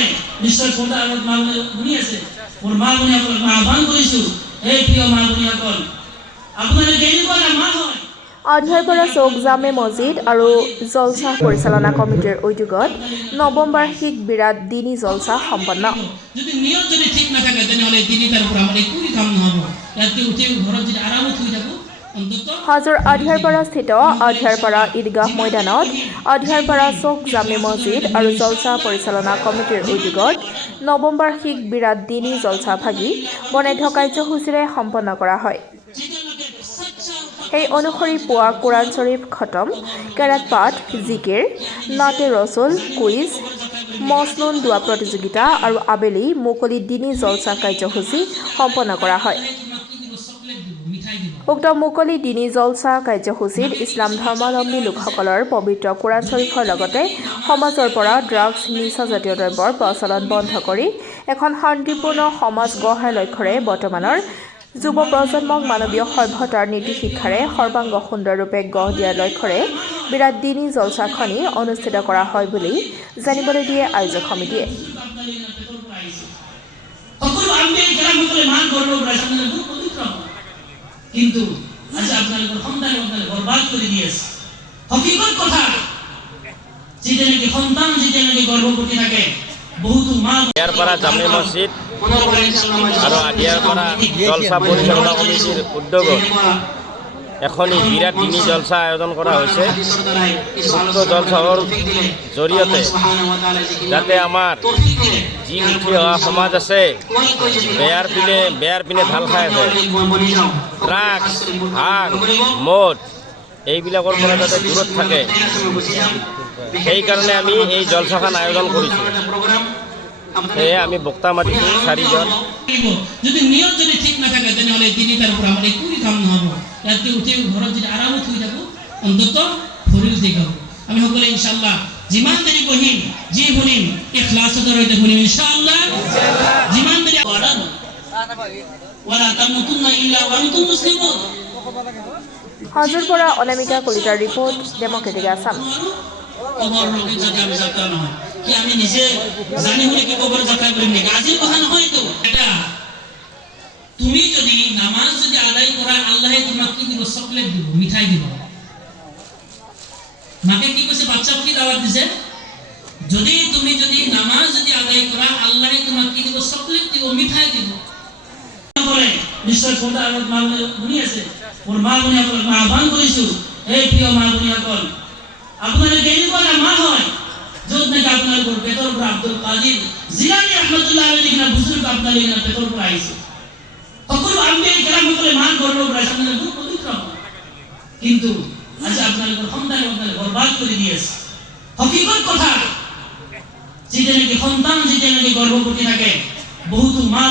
সকলে নিশ্চয় পৰ্দা আঁৰত মা ভনী আছে মোৰ মা ভনীসকলক আহ্বান কৰিছোঁ এই প্ৰিয় মা ভনীসকল আপোনালোকে এনেকুৱা এটা মা হয় আধিয়াৰপাৰা চৌক জামে মছজিদ আৰু জলছা পৰিচালনা কমিটিৰ উদ্যোগত নৱম বাৰ্ষিক বিৰাট দিনী জলছা সম্পন্ন। যদি নিয়ত যদি ঠিক নাথাকে তেনেহ'লে তিনিটাৰ পৰা আমাৰ একো কাম নহ'ব। ইয়াতকৈ উঠি ঘৰত যদি আৰামত শুই থাকোঁ হাজোৰ আধিয়াৰপাৰা স্থিত আধিয়াৰপাৰা ঈদগাহ ময়দানত আধিয়াৰপাৰা চৌক জামে মছজিদ আৰু জলছা পৰিচালনা কমিটিৰ উদ্যোগত নৱম বাৰ্ষিক বিৰাট দিনী জলছা ভাগি বনাধ্য কাৰ্যসূচীৰে সম্পন্ন কৰা হয়। সেই অনুসৰি পুৱা কোৰাণ শ্বৰীফ খতম, কেৰাত পাঠ, জিকিৰ, নাতে ৰচুল, কুইজ, মচনুন দোৱা প্ৰতিযোগিতা আৰু আবেলি মুকলি দিনী জলছা কাৰ্যসূচী সম্পন্ন কৰা হয়। উক্ত মুকলি দিনী জলছা কাৰ্যসূচীত ইছলাম ধৰ্মাৱলম্বী লোকসকলৰ পবিত্ৰ কোৰাণ শ্বৰীফৰ লগতে সমাজৰ পৰা ড্ৰাগছ নিচাজাতীয় দ্ৰব্যৰ প্ৰচলন বন্ধ কৰি এখন শান্তিপূৰ্ণ সমাজ গঢ়াৰ লক্ষ্যৰে বৰ্তমানৰ যুৱ প্ৰজন্মক মানৱীয় সভ্যতাৰ নীতি শিক্ষাৰে সৰ্বাংগ সুন্দৰৰূপে গঢ় দিয়াৰ লক্ষ্যৰে বিৰাট দিনী জলছাখনি অনুষ্ঠিত কৰা হয় বুলি জানিবলৈ দিয়ে আয়োজক সমিতিয়ে। কিন্তু আজি আপোনালোকৰ সন্তানসকলে বৰবাদ কৰি দি আছে। হকিকত কথা যেতিয়া নেকি সন্তান যেতিয়া নেকি গৰ্ভৱতী থাকে বহুতো মা আদিয়াৰপাৰা জামে মছজিদ আৰু আদিয়াৰপাৰা জলছা পৰিচালনা কমিটিৰ উদ্যোগত এখনি বিৰাট দিনী জলছা আয়োজন কৰা হৈছে। উক্ত জলছাৰ জৰিয়তে যাতে আমাৰ যি উঠি অহা সমাজ আছে বেয়াৰ পিনে ঢাল খাই আছে, ড্ৰাগছ, ভাং, মদ এইবিলাকৰ পৰা যাতে দূৰত থাকে সেইকাৰণে আমি এই জলছাখন আয়োজন কৰিছোঁ। সেয়ে আমি বক্তা মাতিছোঁ 4জন। যদি নিয়ত যদি ঠিক নাথাকে তেনেহ'লে তিনিটাৰ পৰা আমাৰ একো কাম নহ'ব। ইয়াতকৈ উঠি ঘৰত যদি আৰামত শুই থাকোঁ অন্তত শৰীৰ ঠিক হ'ব। আমি সকলোৱে ইনশাআল্লাহ যিমান দেৰি পঢ়িম যি শুনিম ইখলাছৰ সৈতে শুনিম ইনশাআল্লাহ। যিমান দেৰি ওয়ালা তামুতুন্না ইল্লা ওয়া আনতুম মুসলিমুন। হাজোৰ পৰা অনামিকা কলিতাৰ ৰিপৰ্ট, ডেমক্ৰেটিক আছাম। আমি নিজে জানি শুনি কি কবৰ যাত্ৰা কৰিম নেকি? আজিৰ কথা নহয় এইটো। এটা তুমি যদি নামাজ যদি আদায় কৰা আল্লাহে তোমাক কি দিব? চকলেট দিব, মিঠাই দিব। মাকে কি কৈছে? বাচ্চাক কি দাৱাত দিছে? যদি তুমি যদি নামাজ যদি আদায় কৰা আল্লাহে তোমাক কি দিব? চকলেট দিব, মিঠাই দিব। নিশ্চয় পৰ্দা আঁৰত মা ভনী আছে মোৰ মা ভনীসকলক আহ্বান কৰিছোঁ এই প্ৰিয় মা ভনীসকল আপোনালোকে এনেকুৱা এটা মা হয় য'ত নেকি আপোনালোকৰ পেটৰ পৰা আব্দুল কাদিৰ জিলানী ৰহমতুল্লাহ আলাইহি বুজুৰ্গ আপোনালোকে পেটৰ পৰা আহিছে। সকলো আম্বিয়া কেৰামসকলে মান গৰ্ব কৰাইছে, আপোনালোকে বহুত পবিত্ৰ। কিন্তু আজি আপোনালোকৰ সন্তানসকলে বৰবাদ কৰি দি আছে। হকিকত কথা যেতিয়া নেকি সন্তান যেতিয়া নেকি গৰ্ভৱতী থাকে বহুতো মা